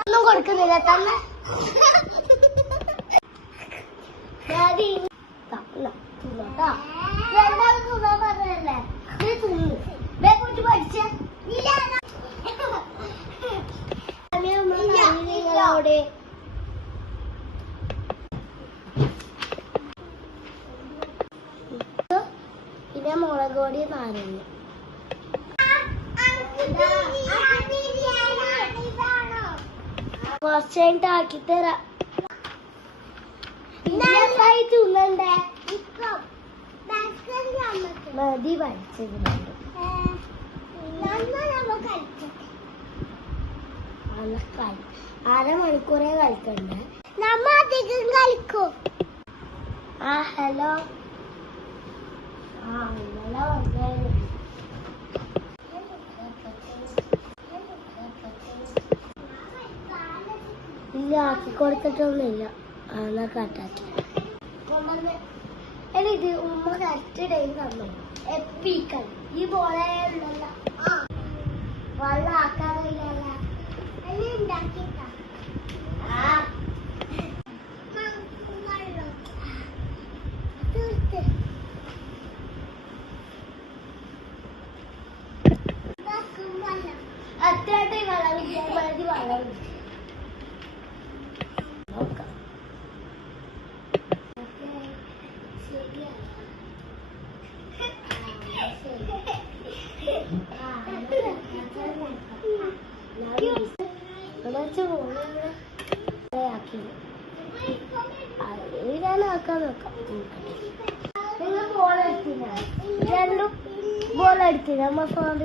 ഒന്നും കൊടുക്കുന്നില്ല തന്നെ പറഞ്ഞല്ലേ പഠിച്ചേ പിന്നെ മുളക് പൊടി നാരങ്ങ കുറച്ച് കഴിഞ്ഞിട്ട് ആക്കി തരാം. തിന്നണ്ടേ മതി പഠിച്ചത് അരമണിക്കൂറേ കളിക്കണ്ടേ നമ്മ അധികം കളിക്കും. ആ ഹലോ ഇന്നലെ വന്നായിരുന്നു. ഇല്ല ആക്കി കൊടുത്തിട്ടൊന്നുമില്ല. എന്നാ കട്ടാക്കി ഇത് ഉമ്മ കറക്റ്റ് ടൈം തന്നു. എപ്പിക്കൽ ഈ പോലെ ഉണ്ടല്ല വെള്ളം ആക്കാറില്ല ഉണ്ടാക്കി അത്രയായിട്ട് വെള്ളം വിദ്യാഭ്യാസ വെള്ളം നോക്കാം. ഞാനാക്കാൻ നോക്കാം. നിങ്ങൾ ബോൾ എടുത്തില്ല രണ്ടും ബോൾ എടുത്തില്ല മസാല